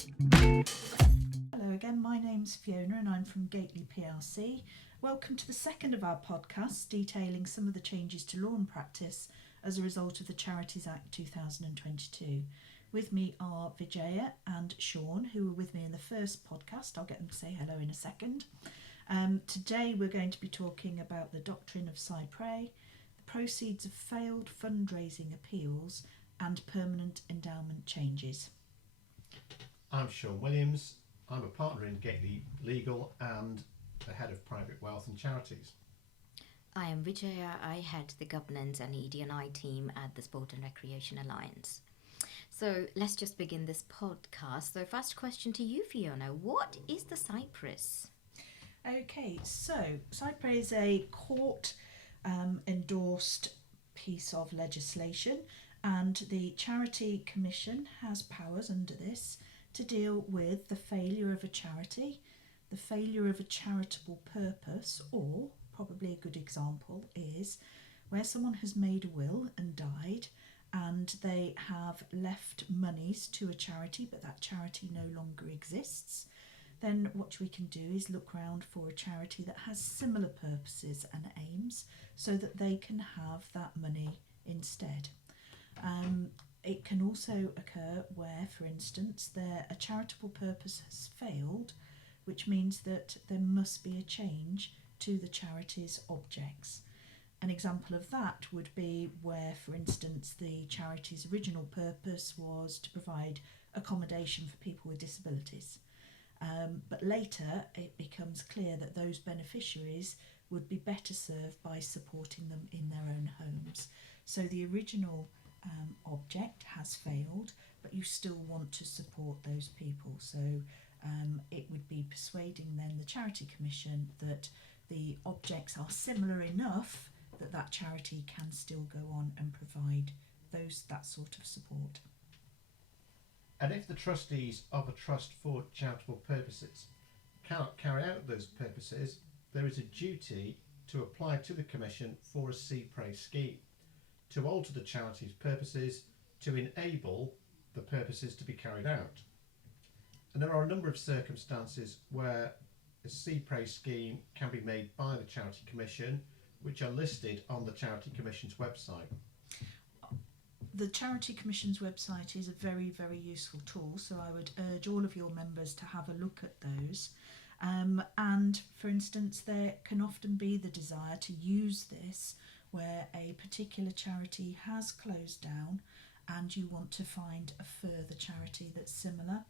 Hello again, my name's Fiona and I'm from Gateley PLC. Welcome to the second of our podcasts detailing some of the changes to law and practice as a result of the Charities Act 2022. With me are Vijaya and Sean, who were with me in the first podcast. I'll get them to say hello in a second. Today we're going to be talking about the doctrine of cypre, the proceeds of failed fundraising appeals and permanent endowment changes. I'm Sean Williams. I'm a partner in Gateley Legal and the head of private wealth and charities. I am Vijaya. I head the governance and ED&I team at the Sport and Recreation Alliance. So let's just begin this podcast. So first question to you, Fiona. What is the cypress? Okay, so cypre is a court endorsed piece of legislation, and the Charity Commission has powers under this to deal with the failure of a charity, the failure of a charitable purpose, or probably a good example is where someone has made a will and died and they have left monies to a charity but that charity no longer exists. Then what we can do is look round for a charity that has similar purposes and aims so that they can have that money instead. It can also occur where, for instance, a charitable purpose has failed, which means that there must be a change to the charity's objects. An example of that would be where, for instance, the charity's original purpose was to provide accommodation for people with disabilities. But later it becomes clear that those beneficiaries would be better served by supporting them in their own homes. So the original object has failed, but you still want to support those people. So it would be persuading then the Charity Commission that the objects are similar enough that that charity can still go on and provide that sort of support. And if the trustees of a trust for charitable purposes cannot carry out those purposes, there is a duty to apply to the Commission for a CPRE scheme to alter the charity's purposes to enable the purposes to be carried out. And there are a number of circumstances where a CPRE scheme can be made by the Charity Commission, which are listed on the Charity Commission's website. The Charity Commission's website is a very, very useful tool, so I would urge all of your members to have a look at those. And for instance, there can often be the desire to use this where a particular charity has closed down and you want to find a further charity that's similar.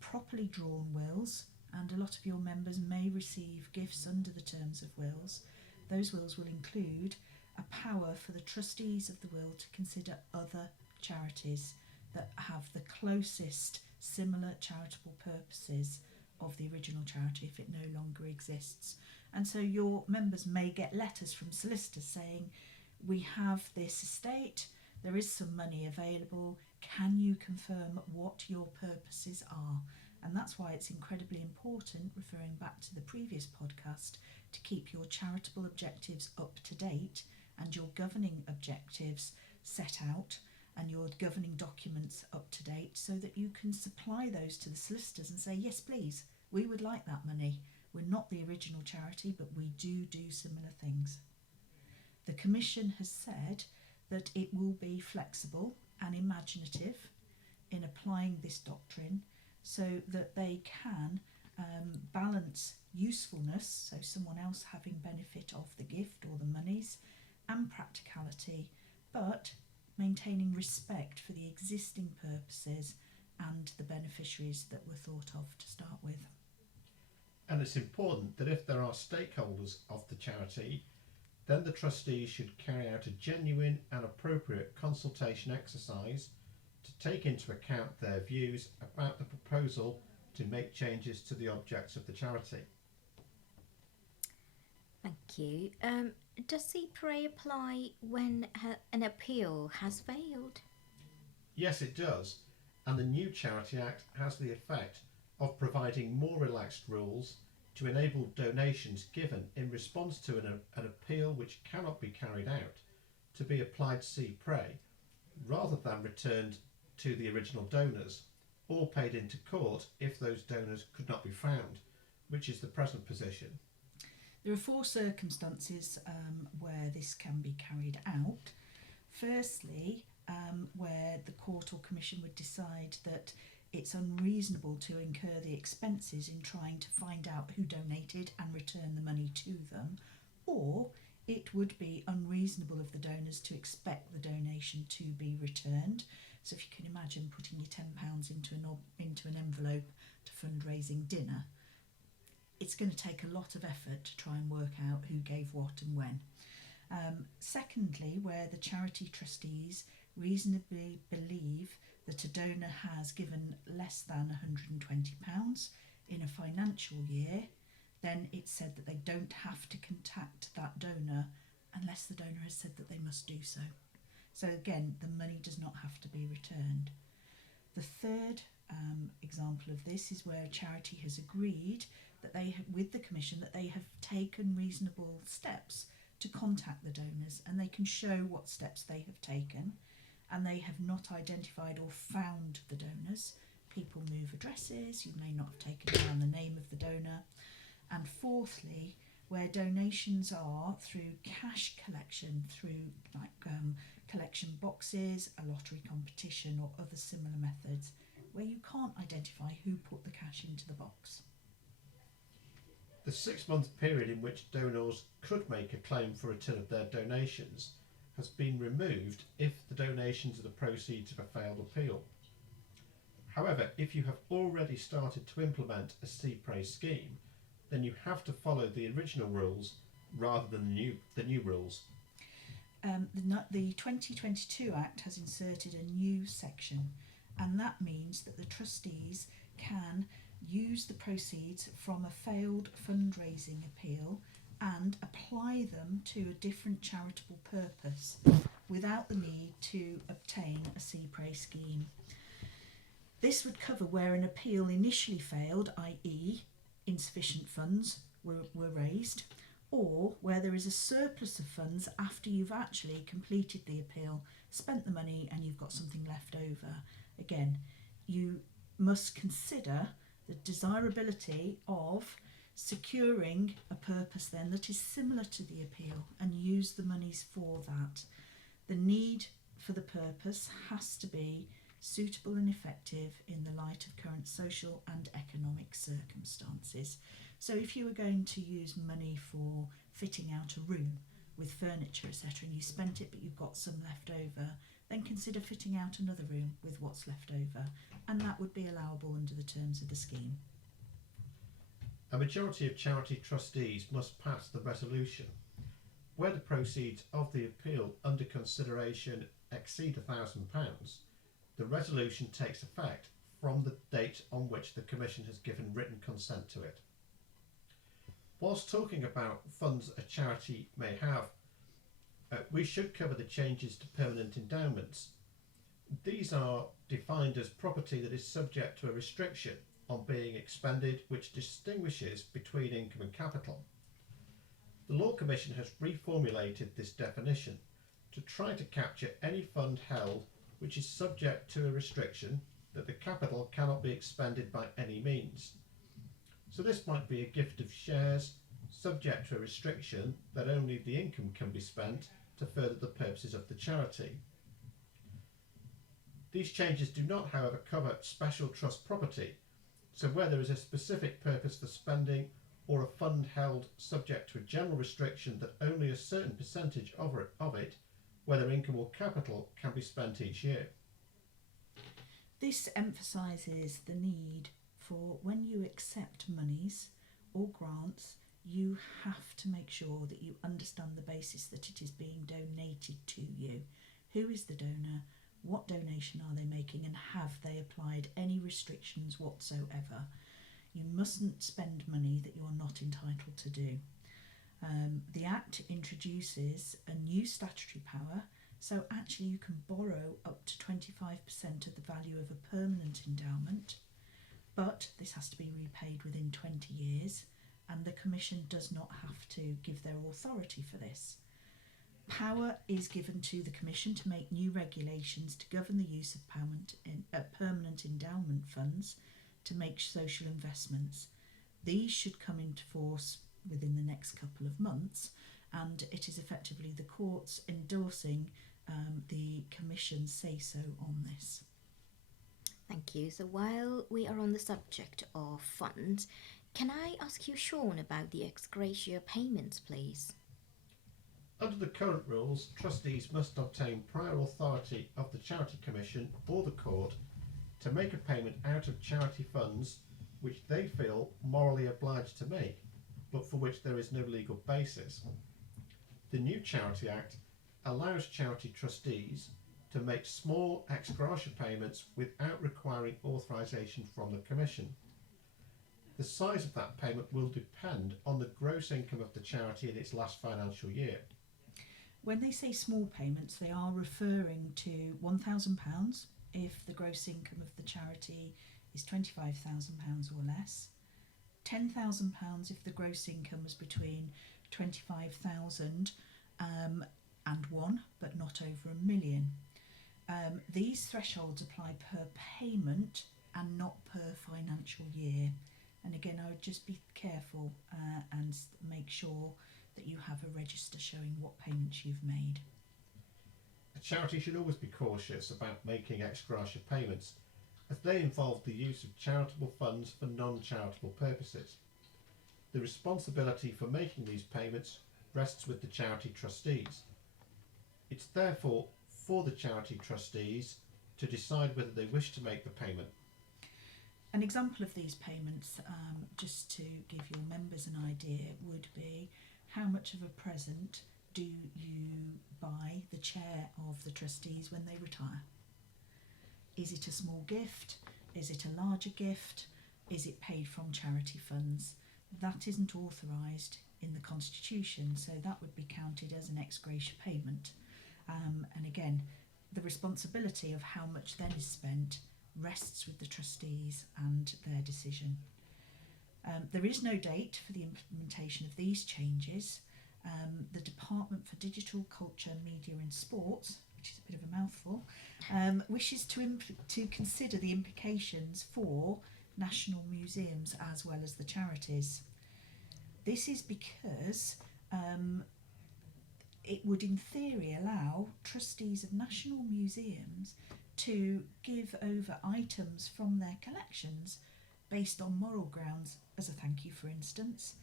Properly drawn wills, and a lot of your members may receive gifts under the terms of wills. Those wills will include a power for the trustees of the will to consider other charities that have the closest similar charitable purposes of the original charity if it no longer exists. And so your members may get letters from solicitors saying, we have this estate, there is some money available, can you confirm what your purposes are? And that's why it's incredibly important, referring back to the previous podcast, to keep your charitable objectives up to date and your governing objectives set out and your governing documents up to date so that you can supply those to the solicitors and say, yes, please, we would like that money. We're not the original charity, but we do similar things. The Commission has said that it will be flexible and imaginative in applying this doctrine so that they can balance usefulness, so someone else having benefit of the gift or the monies, and practicality, but maintaining respect for the existing purposes and the beneficiaries that were thought of to start with. And it's important that if there are stakeholders of the charity, then the trustees should carry out a genuine and appropriate consultation exercise to take into account their views about the proposal to make changes to the objects of the charity. Thank you. Does CPRE apply when an appeal has failed? Yes, it does. And the new Charity Act has the effect of providing more relaxed rules to enable donations given in response to an appeal which cannot be carried out to be applied CPRE rather than returned to the original donors. or paid into court if those donors could not be found, which is the present position. There are four circumstances where this can be carried out. Firstly, where the court or commission would decide that it's unreasonable to incur the expenses in trying to find out who donated and return the money to them, or it would be unreasonable of the donors to expect the donation to be returned. So if you can imagine putting your £10 into an envelope to fundraising dinner, it's going to take a lot of effort to try and work out who gave what and when. Secondly, where the charity trustees reasonably believe that a donor has given less than £120 in a financial year, then it's said that they don't have to contact that donor unless the donor has said that they must do so. So again, the money does not have to be returned. The third example of this is where a charity has agreed that with the commission that they have taken reasonable steps to contact the donors, and they can show what steps they have taken, and they have not identified or found the donors. People move addresses, you may not have taken down the name of the donor. And fourthly, where donations are through cash collection, through collection boxes, a lottery competition or other similar methods, where you can't identify who put the cash into the box. The 6-month period in which donors could make a claim for return of their donations has been removed if the donations are the proceeds of a failed appeal. However, if you have already started to implement a CPRE scheme, then you have to follow the original rules rather than the new rules. The 2022 Act has inserted a new section, and that means that the trustees can use the proceeds from a failed fundraising appeal and apply them to a different charitable purpose without the need to obtain a CPRE scheme. This would cover where an appeal initially failed, i.e. insufficient funds were raised, or where there is a surplus of funds after you've actually completed the appeal, spent the money and you've got something left over. Again, you must consider the desirability of securing a purpose then that is similar to the appeal and use the monies for that. The need for the purpose has to be suitable and effective in the light of current social and economic circumstances. So if you were going to use money for fitting out a room with furniture, etc., and you spent it but you've got some left over, then consider fitting out another room with what's left over, and that would be allowable under the terms of the scheme. A majority of charity trustees must pass the resolution. Where the proceeds of the appeal under consideration exceed £1,000, the resolution takes effect from the date on which the Commission has given written consent to it. Whilst talking about funds a charity may have, we should cover the changes to permanent endowments. These are defined as property that is subject to a restriction on being expended, which distinguishes between income and capital. The Law Commission has reformulated this definition to try to capture any fund held which is subject to a restriction that the capital cannot be expended by any means. So this might be a gift of shares subject to a restriction that only the income can be spent to further the purposes of the charity. These changes do not, however, cover special trust property, so where there is a specific purpose for spending or a fund held subject to a general restriction that only a certain percentage of it, whether income or capital, can be spent each year. This emphasises the need for, when you accept monies or grants, you have to make sure that you understand the basis that it is being donated to you. Who is the donor? What donation are they making, and have they applied any restrictions whatsoever? You mustn't spend money that you're not entitled to do. The Act introduces a new statutory power, so actually you can borrow up to 25% of the value of a permanent endowment, but this has to be repaid within 20 years, and the Commission does not have to give their authority for this. Power is given to the Commission to make new regulations to govern the use of permanent endowment funds to make social investments. These should come into force within the next couple of months, and it is effectively the courts endorsing the Commission's say-so on this. Thank you. So while we are on the subject of funds, can I ask you, Sean, about the ex gratia payments, please? Under the current rules, trustees must obtain prior authority of the Charity Commission or the court to make a payment out of charity funds which they feel morally obliged to make, but for which there is no legal basis. The new Charity Act allows charity trustees to make small ex gratia payments without requiring authorisation from the Commission. The size of that payment will depend on the gross income of the charity in its last financial year. When they say small payments, they are referring to £1,000 if the gross income of the charity is £25,000 or less, £10,000 if the gross income was between 25,000 and one, but not over £1 million. These thresholds apply per payment and not per financial year. And again, I would just be careful and make sure that you have a register showing what payments you've made. A charity should always be cautious about making ex gratia payments, as they involve the use of charitable funds for non-charitable purposes. The responsibility for making these payments rests with the charity trustees. It's therefore for the charity trustees to decide whether they wish to make the payment. An example of these payments, just to give your members an idea, would be how much of a present do you buy the chair of the trustees when they retire? Is it a small gift? Is it a larger gift? Is it paid from charity funds? That isn't authorised in the Constitution, so that would be counted as an ex gratia payment. And again, the responsibility of how much then is spent rests with the trustees and their decision. There is no date for the implementation of these changes. The Department for Digital, Culture, Media and Sports, which is a bit of a mouthful, wishes to consider the implications for national museums as well as the charities. This is because it would in theory allow trustees of national museums to give over items from their collections based on moral grounds as a thank you, for instance,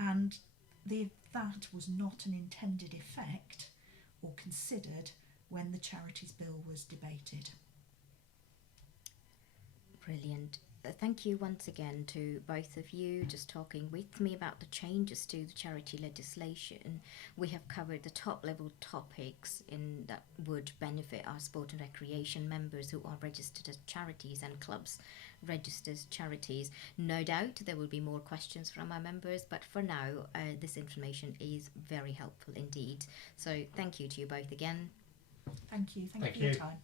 and that was not an intended effect or considered when the Charities Bill was debated. Brilliant. Thank you once again to both of you just talking with me about the changes to the charity legislation. We have covered the top level topics that would benefit our sport and recreation members who are registered as charities and clubs registered as charities. No doubt there will be more questions from our members, but for now this information is very helpful indeed. So thank you to you both again. Thank you for your time.